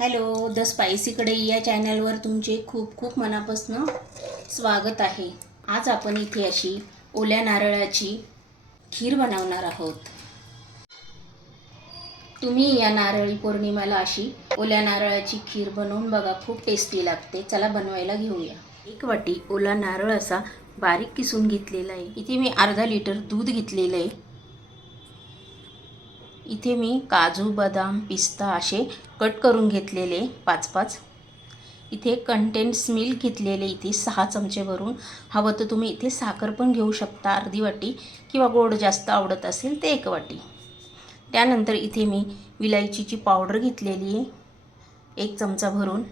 Hello the स्पायसीकडे या चॅनलवर तुमचे खूप खूप मनापासून स्वागत आहे. आज आपण इथे अशी ओल्या नारळाची खीर बनवणार आहोत. तुम्ही या नारळी पौर्णिमेला अशी ओल्या नारळाची खीर बनवून बघा खूप टेस्टी लागते. चला बनवायला घेऊया. एक वाटी ओला नारळ असा बारीक किसून घेतलेला आहे. इथे मी अर्धा लिटर दूध घेतलेलं आहे. इथे मी काजू बदाम पिस्ता असे कट करून घेतलेले पाच पाच. इथे कंटेन्स मिल्क घेतलेले इथे सहा चमचे भरून. हवं तर तुम्ही इथे साखर पण घेऊ शकता अर्धी वाटी किंवा गोड जास्त आवडत असेल ते एक वाटी. त्यानंतर इथे मी विलायचीची पावडर घेतलेली आहे एक चमचा भरून.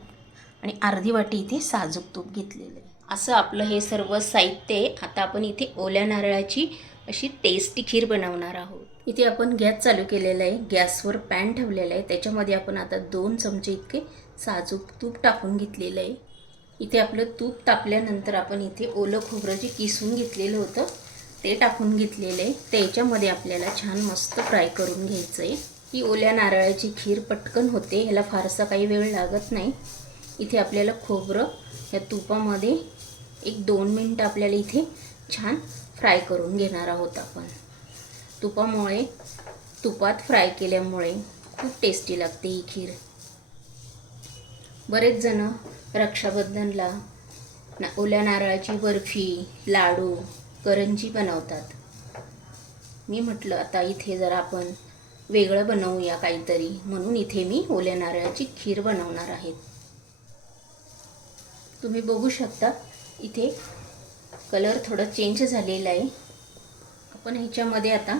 आणि अर्धी वाटी इथे साजूक तूप घेतलेलं आहे. असं आपलं हे सर्व साहित्य आहे. आता आपण इथे ओल्या नारळाची अशी टेस्टी खीर बनवणार आहोत. इथे आपण गॅस चालू केलेला आहे. गॅसवर पॅन ठेवलेला आहे. त्याच्यामध्ये आपण आता दोन चमचे इतके साजूक तूप टाकून घेतलेलं आहे. इथे आपलं तूप तापल्यानंतर आपण इथे ओलं खोबरं जे किसून घेतलेलं होतं ते टाकून घेतलेलं आहे. त्याच्यामध्ये आपल्याला छान मस्त फ्राय करून घ्यायचं आहे. ही ओल्या नारळाची खीर पटकन होते. ह्याला फारसा काही वेळ लागत नाही. इथे आपल्याला खोबरं या तुपामध्ये एक दोन मिनटं आपल्याला इथे छान फ्राय करून घेणार आहोत आपण. तुपामुळे तुपात फ्राय केल्यामुळे खूप टेस्टी लागते ही खीर. बरेच जण रक्षाबंधनला ना ओल्या नारळाची बर्फी लाडू करंजी बनवतात. मी म्हटलं आता इथे जर आपण वेगळं बनवूया काहीतरी म्हणून इथे मी ओल्या नारळाची खीर बनवणार आहे. तुम्ही बघू शकता इथे कलर थोडा चेंज झालेला आहे. आपण ह्याच्यामध्ये आता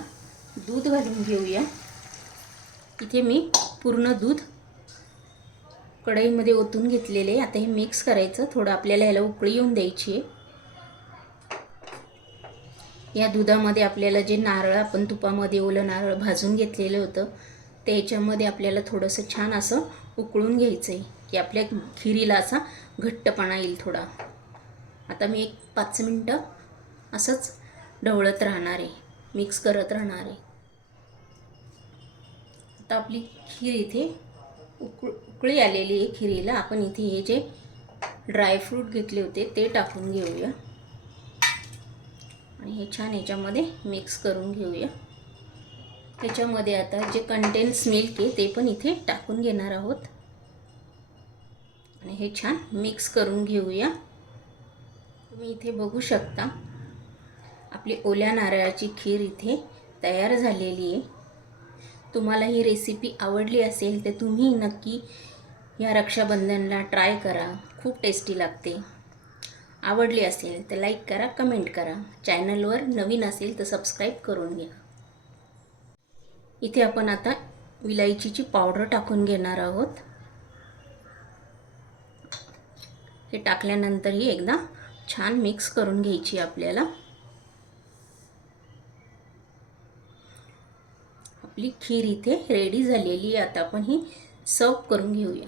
दूध घालून घेऊया. इथे मी पूर्ण दूध कढईमध्ये ओतून घेतलेले आता हे मिक्स करायचं. थोडं आपल्याला ह्याला उकळी येऊन द्यायची आहे. या दुधामध्ये आपल्याला जे नारळ आपण तुपामध्ये ओलं नारळ भाजून घेतलेलं होतं ते ह्याच्यामध्ये आपल्याला थोडंसं छान असं उकळून घ्यायचं आहे की आपल्या खिरीला असा घट्टपणा येईल थोडा. आता मी एक पाच मिनटं असंच ढवळत राहणार आहे. मिक्स करत राहणार आहे. आता आपली खीर इथे उकळ उकळी आलेली आहे खिरीला. आपण इथे हे जे ड्रायफ्रूट घेतले होते ते टाकून घेऊया. आणि हे छान याच्यामध्ये मिक्स करून घेऊया. त्याच्यामध्ये आता जे कंटेन्स मिल्क आहे ते पण इथे टाकून घेणार आहोत. आणि हे छान मिक्स करून घेऊया. तुम्ही इथे बघू शकता. आपली ओल्या नारळाची खीर इथे तयार झालेली आहे. तुम्हाला ही रेसिपी आवडली असेल तर तुम्ही नक्की या रक्षाबंधनला ट्राय करा. खूप टेस्टी लागते. आवडली असेल तर लाईक करा कमेंट करा. चॅनलवर नवीन असेल तर सबस्क्राईब करून घ्या. इथे आपण आता विलायचीची पावडर टाकून घेणार आहोत. हे टाकल्यानंतरही एकदा छान मिक्स करून घ्यायची आपल्याला. आपली खीर इथे रेडी झालेली आहे. आता आपण ही सर्व करून घेऊया.